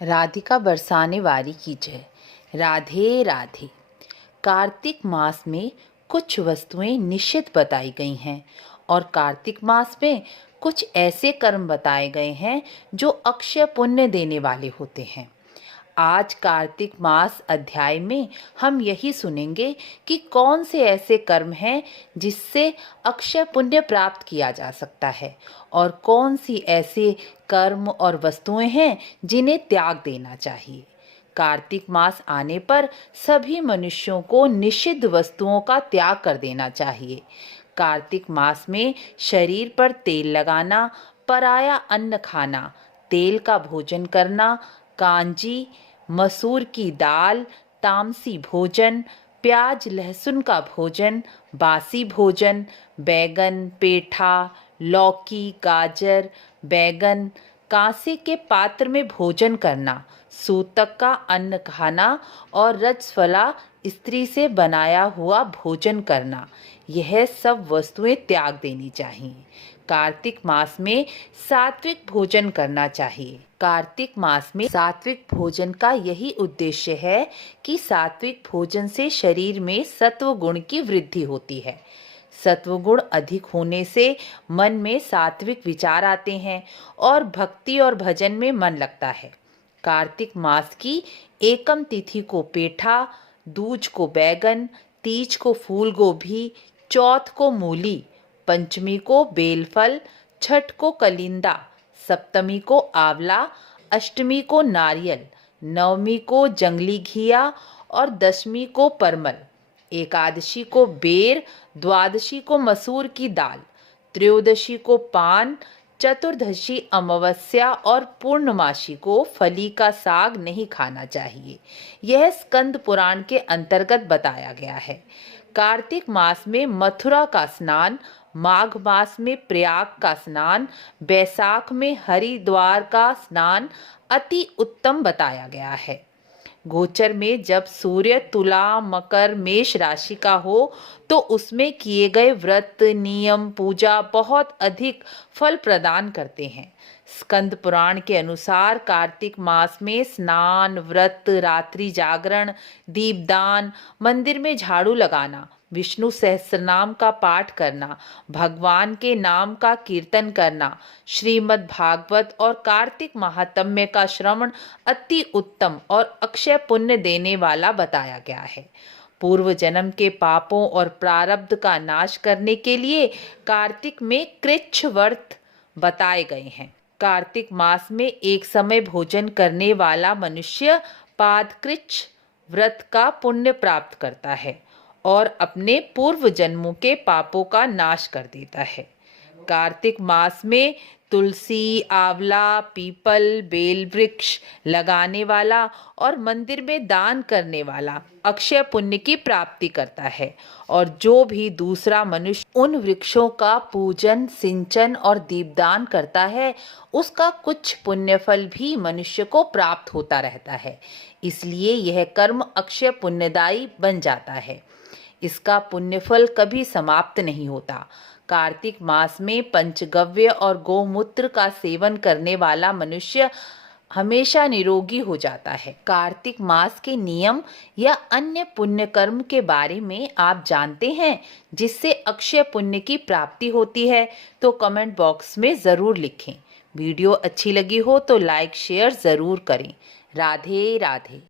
राधिका बरसाने वारी की जय। राधे राधे। कार्तिक मास में कुछ वस्तुएं निषिद्ध बताई गई हैं और कार्तिक मास में कुछ ऐसे कर्म बताए गए हैं जो अक्षय पुण्य देने वाले होते हैं। आज कार्तिक मास अध्याय में हम यही सुनेंगे कि कौन से ऐसे कर्म हैं जिससे अक्षय पुण्य प्राप्त किया जा सकता है और कौन सी ऐसे कर्म और वस्तुएं हैं जिन्हें त्याग देना चाहिए। कार्तिक मास आने पर सभी मनुष्यों को निषिद्ध वस्तुओं का त्याग कर देना चाहिए। कार्तिक मास में शरीर पर तेल लगाना, पराया अन्न खाना, तेल का भोजन करना, कांजी, मसूर की दाल, तामसी भोजन, प्याज लहसुन का भोजन, बासी भोजन, बैगन, पेठा, लौकी, गाजर, बैगन, कांसे के पात्र में भोजन करना, सूतक का अन्न खाना और रजस्वला स्त्री से बनाया हुआ भोजन करना, यह सब वस्तुएं त्याग देनी चाहिए। कार्तिक मास में सात्विक भोजन करना चाहिए। कार्तिक मास में सात्विक भोजन का यही उद्देश्य है कि सात्विक भोजन से शरीर में सत्व गुण की वृद्धि होती है। सत्व गुण अधिक होने से मन में सात्विक विचार आते हैं और भक्ति और भजन में मन लगता है। कार्तिक मास की एकम तिथि को पेठा, दूज को बैगन, तीज को फूल गोभी, चौथ को मूली, पंचमी को बेलफल, छठ को कलिंदा, सप्तमी को आंवला, अष्टमी को नारियल, नवमी को जंगली घिया और दशमी को परमल, एकादशी को बेर, द्वादशी को मसूर की दाल, त्रयोदशी को पान, चतुर्दशी अमावस्या और पूर्णमासी को फली का साग नहीं खाना चाहिए। यह स्कंद पुराण के अंतर्गत बताया गया है। कार्तिक मास में मथुरा का स्नान, माघ मास में प्रयाग का स्नान, बैसाख में हरिद्वार का स्नान अति उत्तम बताया गया है। गोचर में जब सूर्य तुला, मकर, मेष राशि का हो तो उसमें किए गए व्रत, नियम, पूजा बहुत अधिक फल प्रदान करते हैं। स्कंद पुराण के अनुसार कार्तिक मास में स्नान, व्रत, रात्रि जागरण, दीपदान, मंदिर में झाड़ू लगाना, विष्णु सहस्रनाम का पाठ करना, भगवान के नाम का कीर्तन करना, श्रीमद् भागवत और कार्तिक महात्म्य का श्रवण अति उत्तम और अक्षय पुण्य देने वाला बताया गया है। पूर्व जन्म के पापों और प्रारब्ध का नाश करने के लिए कार्तिक में कृच्छ व्रत बताए गए हैं। कार्तिक मास में एक समय भोजन करने वाला मनुष्य पादकृच्छ व्रत का पुण्य प्राप्त करता है और अपने पूर्व जन्मों के पापों का नाश कर देता है। कार्तिक मास में तुलसी, आंवला, पीपल, बेल वृक्ष लगाने वाला और मंदिर में दान करने वाला अक्षय पुण्य की प्राप्ति करता है और जो भी दूसरा मनुष्य उन वृक्षों का पूजन, सिंचन और दीपदान करता है उसका कुछ पुण्यफल भी मनुष्य को प्राप्त होता रहता है। इसलिए यह कर्म अक्षय पुण्यदायी बन जाता है। इसका पुण्यफल कभी समाप्त नहीं होता। कार्तिक मास में पंचगव्य और गोमूत्र का सेवन करने वाला मनुष्य हमेशा निरोगी हो जाता है। कार्तिक मास के नियम या अन्य पुण्य कर्म के बारे में आप जानते हैं जिससे अक्षय पुण्य की प्राप्ति होती है तो कमेंट बॉक्स में ज़रूर लिखें। वीडियो अच्छी लगी हो तो लाइक शेयर ज़रूर करें। राधे राधे।